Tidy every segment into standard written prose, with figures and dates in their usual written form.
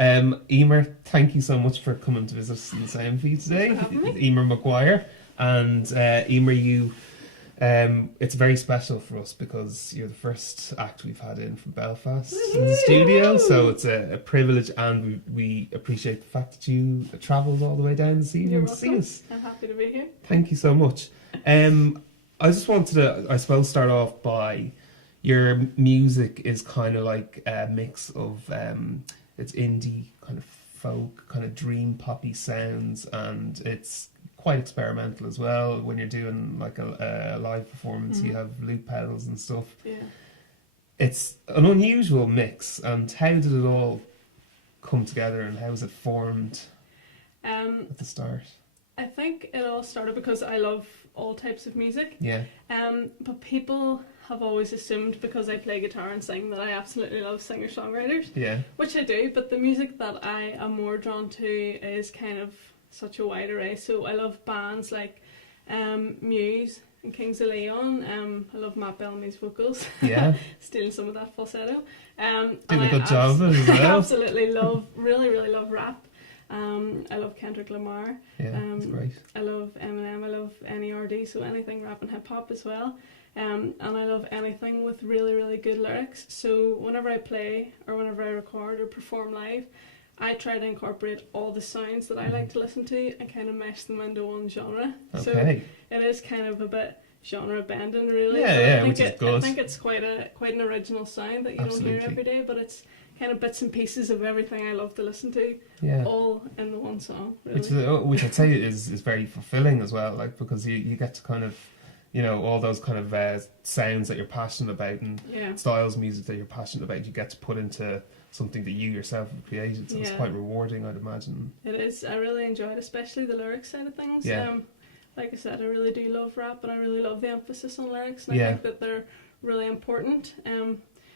Emer, thank you so much for coming to visit us in the Sound Feed today. Thanks for having me. Emer Maguire. And Emer, it's very special for us because you're the first act we've had in from Belfast in the studio. So it's a privilege, and we appreciate the fact that you travelled all the way down this evening You're to see welcome. us. I'm happy to be here. Thank you so much. I just wanted to, I suppose, start off by your music is kind of like a mix of it's indie kind of folk, kind of dream poppy sounds, and it's quite experimental as well. When you're doing like a live performance, you have loop pedals and stuff. Yeah. It's an unusual mix. And how did it all come together, and how was it formed at the start? I think it all started because I love all types of music. Yeah. But people have always assumed because I play guitar and sing that I absolutely love singer-songwriters. Yeah. Which I do, but the music that I am more drawn to is kind of such a wide array. So I love bands like Muse and Kings of Leon. I love Matt Bellamy's vocals. Yeah. Stealing some of that falsetto. Doing a good job of it as I well. absolutely love, really love rap. I love Kendrick Lamar. Yeah, it's great. I love Eminem. I love NERD, so anything rap and hip hop as well. And I love anything with really good lyrics. So whenever I play or whenever I record or perform live, I try to incorporate all the sounds that I like to listen to and kind of mesh them into one genre. Okay. So it is kind of a bit genre bending, really. Yeah, but yeah, which is good. I think it's quite an original sound that you Absolutely. don't hear every day, but it's kind of bits and pieces of everything I love to listen to, Yeah. all in the one song, really. Which I'd say is very fulfilling as well, like, because you get to kind of, all those kind of sounds that you're passionate about, and Yeah. styles of music that you're passionate about, you get to put into something that you yourself have created, so it's Yeah. quite rewarding, I'd imagine. It is. I really enjoy it, especially the lyrics side of things. Yeah. Like I said, I really do love rap, and I really love the emphasis on lyrics, and I Yeah. think that they're really important.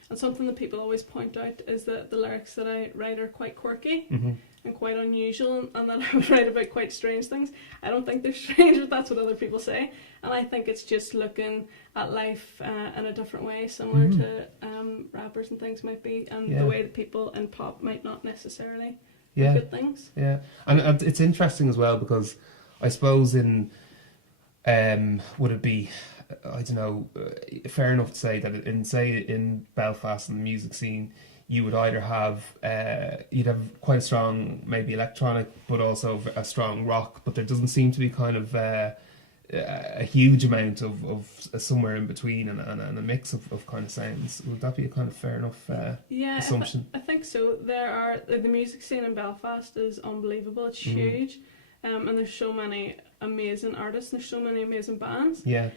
And something that people always point out is that the lyrics that I write are quite quirky and quite unusual, and that I would write about quite strange things. I don't think they're strange, but that's what other people say. And I think it's just looking at life in a different way, similar to rappers and things might be, and Yeah. the way that people in pop might not necessarily Yeah. look at things. Yeah, and it's interesting as well, because I suppose would it be, I don't know, fair enough to say that in Belfast in the music scene, you would either have you'd have quite a strong maybe electronic, but also a strong rock, but there doesn't seem to be kind of a huge amount of somewhere in between, and a mix of kind of sounds. Would that be a kind of fair enough Yeah, assumption? I think so. There are the music scene in Belfast is unbelievable. It's huge, and there's so many amazing artists. There's so many amazing bands. Yeah.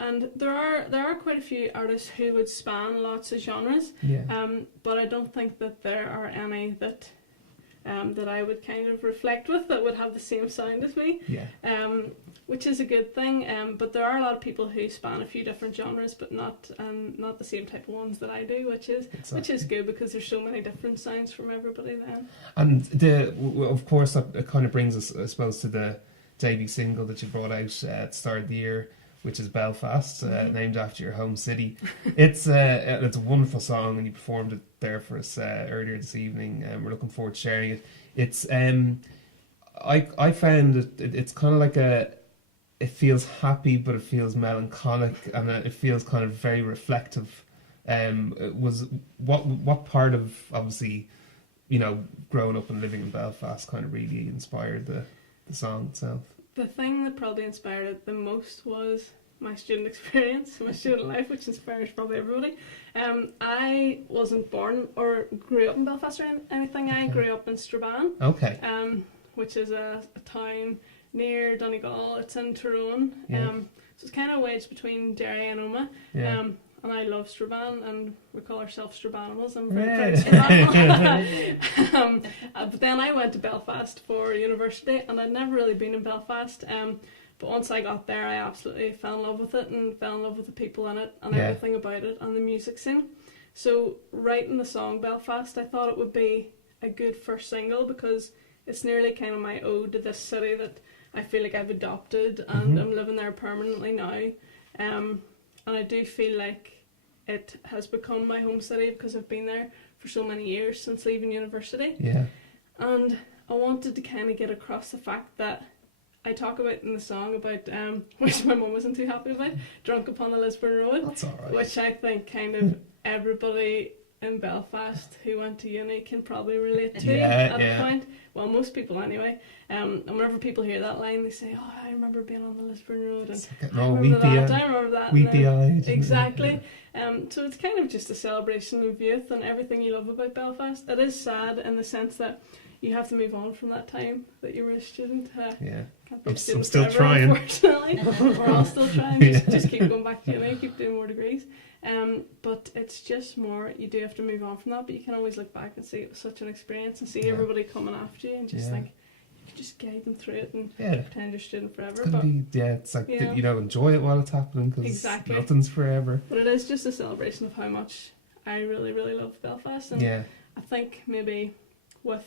And there are quite a few artists who would span lots of genres. Yeah. But I don't think that there are any that I would kind of reflect with that would have the same sound as me. Yeah. Which is a good thing. But there are a lot of people who span a few different genres, but not the same type of ones that I do, which is good, because there's so many different sounds from everybody then. And of course, it kind of brings us, I suppose, to the debut single that you brought out at the start of the year, which is Belfast, named after your home city. It's a wonderful song, and you performed it there for us earlier this evening, and we're looking forward to sharing it. It's I found it's kind of like it feels happy, but it feels melancholic, and it feels kind of very reflective. It was what part of, obviously, growing up and living in Belfast kind of really inspired the song itself? The thing that probably inspired it the most was my student experience, my student life, which inspires probably everybody. I wasn't born or grew up in Belfast or anything. I grew up in Strabane. Okay. Which is a town near Donegal. It's in Tyrone. Yeah. So it's kind of wedged between Derry and Omagh. Yeah. And I love Strabane, and we call ourselves Strabanimals. I'm very Right. proud Strabane. But then I went to Belfast for university, and I'd never really been in Belfast. But once I got there, I absolutely fell in love with it, and fell in love with the people in it, and everything about it, and the music scene. So writing the song Belfast, I thought it would be a good first single, because it's nearly kind of my ode to this city that I feel like I've adopted, and I'm living there permanently now. And I do feel like it has become my home city, because I've been there for so many years since leaving university. Yeah. And I wanted to kind of get across the fact that I talk about in the song about, which my mum wasn't too happy about, Drunk Upon the Lisburn Road. That's alright. Which I think kind of everybody in Belfast who went to uni can probably relate to at a point. Well, most people anyway. And whenever people hear that line, they say, "Oh, I remember being on the Lisburn Road, and I remember that. Weepy-eyed. Exactly. So it's kind of just a celebration of youth and everything you love about Belfast. It is sad in the sense that you have to move on from that time that you were a student. Can't be a student still forever, trying. Unfortunately. We're all still trying. Just keep going back to uni, keep doing more degrees. But it's just more, you do have to move on from that, but you can always look back and see it was such an experience and see everybody coming after you and just think, you can just guide them through it and pretend you're student forever. It's like, enjoy it while it's happening, because nothing's forever. But it is just a celebration of how much I really, really love Belfast. And I think maybe with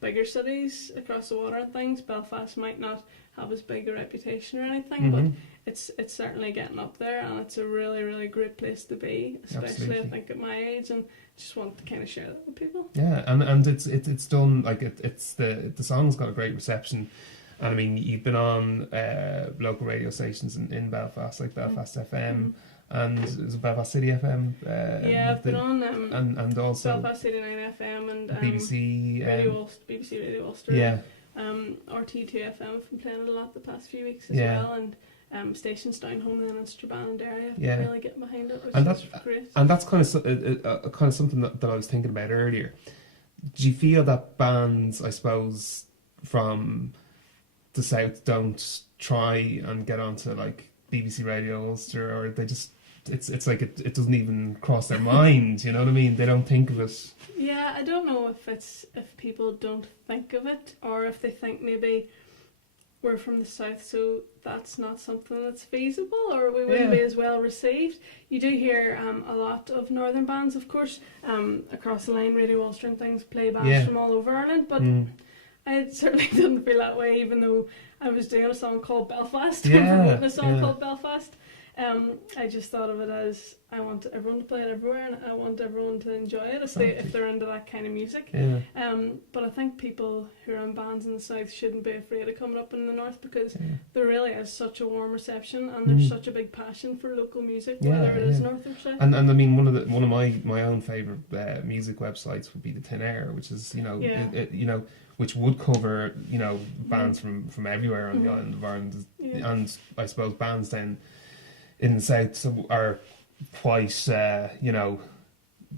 bigger cities across the water and things, Belfast might not have as big a reputation or anything, but it's certainly getting up there, and it's a really, really great place to be, especially I think at my age, and just want to kind of share that with people. Yeah, and it's done, like it's the song's got a great reception, and I mean you've been on local radio stations in Belfast, like Belfast FM. And is it Belfast City FM? I've been on and also Belfast City 9 FM and BBC BBC Radio Ulster. RT2 FM. I've been playing it a lot the past few weeks as well, and stations down home then in Strabane and Derry. I've been really getting behind it, which is great. And that's kind of something that I was thinking about earlier. Do you feel that bands, I suppose, from the south don't try and get onto like BBC Radio Ulster, or they just it's like it doesn't even cross their mind, you know what I mean? They don't think of it. Yeah, I don't know if people don't think of it, or if they think maybe we're from the south, so that's not something that's feasible, or we wouldn't be as well received. You do hear a lot of northern bands, of course, across the line, Radio Ulster and things, play bands from all over Ireland, but I certainly didn't feel that way, even though I was doing a song called Belfast, promoting a song called Belfast. I just thought of it as, I want everyone to play it everywhere, and I want everyone to enjoy it if they're into that kind of music. But I think people who are in bands in the south shouldn't be afraid of coming up in the north, because there really is such a warm reception, and there's such a big passion for local music, whether it is north or south. And I mean, one of my own favourite music websites would be the Tin Air, which is which would cover bands from everywhere on the island of Ireland, and I suppose bands then in the south are quite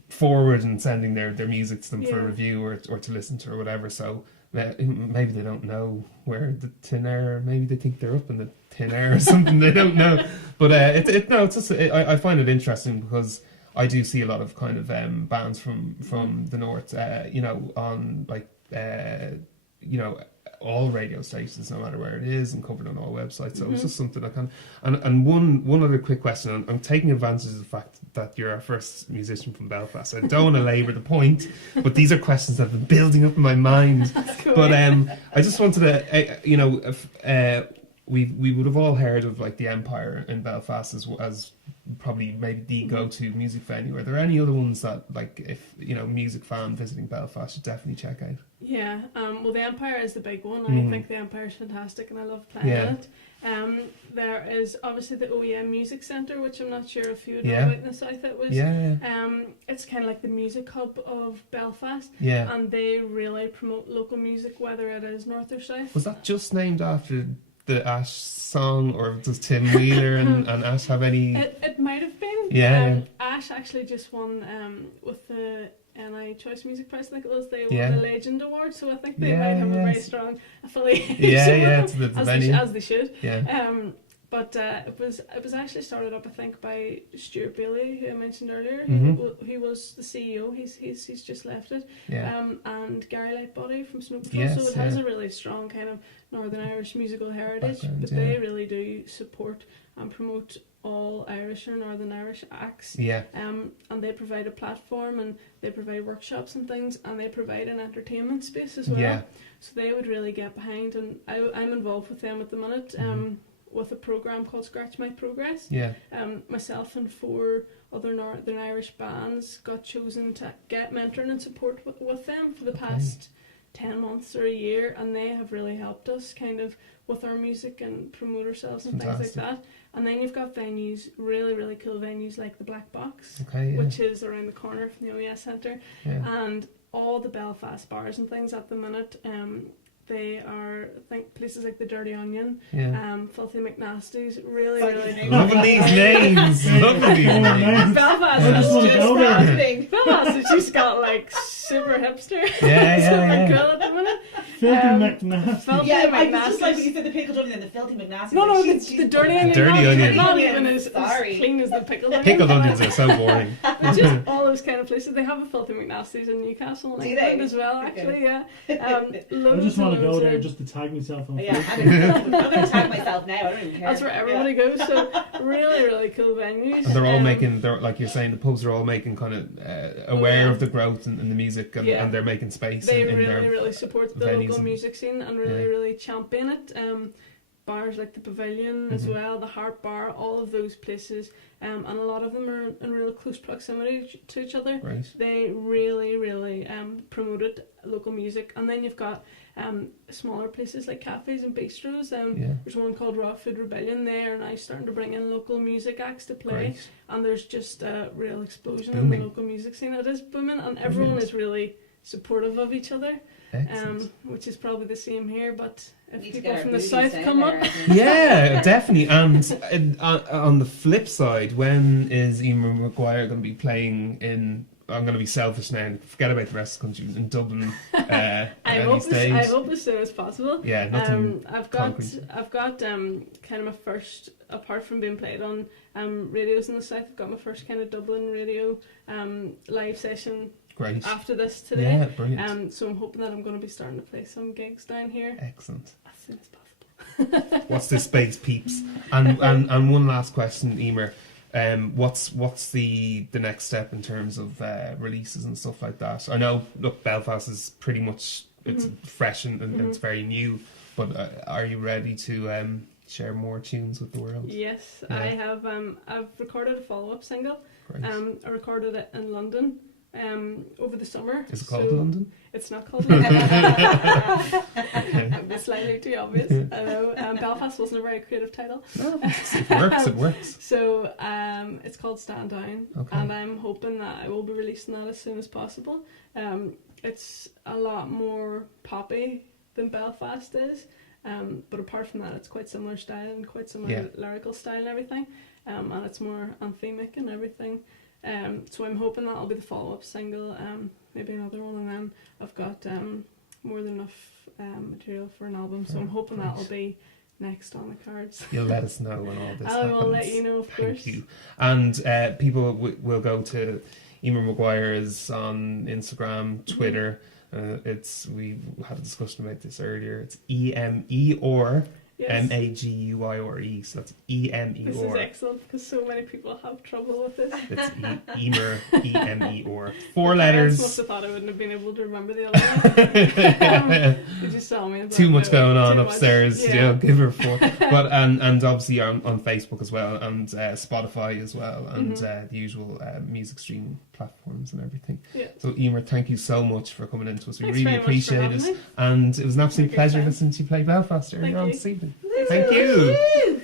forward in sending their music to them for a review or to listen to or whatever. So maybe they don't know where the Tin Air. Maybe they think they're up in the Tin Air or something. They don't know. But it's just I find it interesting, because I do see a lot of kind of bands from the north. On like all radio stations, no matter where it is, and covered on all websites. So it's just something I can. And one other quick question. I'm taking advantage of the fact that you're our first musician from Belfast. I don't want to labour the point, but these are questions that have been building up in my mind. Cool. But I just wanted to, we would have all heard of like the Empire in Belfast as probably maybe the go-to music venue. Are there any other ones that, like, if music fan visiting Belfast should definitely check out? Yeah, well, the Empire is the big one. I think the Empire is fantastic, and I love playing it. There is obviously the OEM Music Centre, which I'm not sure if you would know about in the south. It was it's kind of like the music hub of Belfast, and they really promote local music, whether it is north or south. Was that just named after the Ash song, or does Tim Wheeler and Ash have any? It might have been. Ash actually just won with the NI Choice Music Prize, I think it was. They won the Legend Award, so I think they might have a very strong affiliation with them, as they should. But it was actually started up, I think, by Stuart Bailey, who I mentioned earlier. He was the CEO. He's just left it. And Gary Lightbody from Snow Patrol. So it has a really strong kind of Northern Irish musical heritage. But they really do support and promote all Irish or Northern Irish acts. And they provide a platform, and they provide workshops and things, and they provide an entertainment space as well. So they would really get behind, and I'm involved with them at the minute. With a program called Scratch My Progress. Myself and 4 other Northern Irish bands got chosen to get mentoring and support with them for the past 10 months or a year, and they have really helped us kind of with our music and promote ourselves and things like that. And then you've got venues, really, really cool venues like the Black Box, which is around the corner from the OES Centre, and all the Belfast bars and things at the minute. They are, I think, places like the Dirty Onion, Filthy McNasty's, really, really loving these names. Loving these names. Belfast has just got like super hipster. Yeah. Cool at the minute. Filthy McNasty. Yeah, I was just like when you said the pickled onion and the filthy McNasty. No, the dirty onion. Dirty onion. Not even as clean as the pickled onion. Pickled onions are so boring. Just all those kind of places. They have a Filthy McNasty's in Newcastle and England as well, actually. Yeah. I just want to go there just to tag myself on Facebook. I'm going to tag myself now. I don't even care. That's where everybody goes. So really, really cool venues. And they're all making, like you're saying, the pubs are all making kind of aware of the growth in the music, and they're making space. They in really, their really support the local music scene and really, really champion it. Bars like the Pavilion as well, the Harp Bar, all of those places, and a lot of them are in real close proximity to each other. Right. They really, really promoted local music. And then you've got smaller places like cafes and bistros. There's one called Raw Food Rebellion. They are now starting to bring in local music acts to play, and there's just a real explosion in the local music scene. It is booming, and everyone is really supportive of each other. Which is probably the same here, but if people from the south come up, yeah, definitely. And on the flip side, when is Emer Maguire going to be playing in? I'm going to be selfish now and forget about the rest of the country, in Dublin. I hope as soon as possible. Yeah, nothing. I've got kind of my first, apart from being played on radios in the south, I've got my first kind of Dublin radio live session. Great. After this today. Yeah, brilliant. So I'm hoping that I'm going to be starting to play some gigs down here. Excellent. As soon as possible. What's this space, peeps? And one last question, Emer. What's the next step in terms of releases and stuff like that? I know, look, Belfast is pretty much, it's fresh and it's very new, but are you ready to share more tunes with the world? Yes, I have. I've recorded a follow-up single. Great. I recorded it in London over the summer. Is it called London? It's not called London. It's slightly too obvious. I know. Belfast wasn't a very creative title. No, it works. So it's called Stand Down, and I'm hoping that I will be releasing that as soon as possible. It's a lot more poppy than Belfast is, but apart from that, it's quite similar style and quite similar lyrical style and everything, and it's more anthemic and everything. So I'm hoping that'll be the follow-up single, maybe another one, and then I've got more than enough material for an album, so I'm hoping that'll be next on the cards. You'll let us know when all this happens. I will let you know, of course. Thank you. And people will go to Emer Maguire is on Instagram, Twitter. We had a discussion about this earlier. It's EMEOR. Yes. Maguire, so that's EMEOR. This is excellent because so many people have trouble with this. It's Emer, EMEOR. 4 letters. I must have thought I wouldn't have been able to remember the other one. You just tell me. Too much going on upstairs. Yeah, give her 4. But and obviously on Facebook as well, and Spotify as well, and the usual music streaming platforms and everything. Yeah. So Emer, thank you so much for coming in to us. We really appreciate it, and it was an absolute pleasure listening to you play Belfast earlier on this evening. Thank you.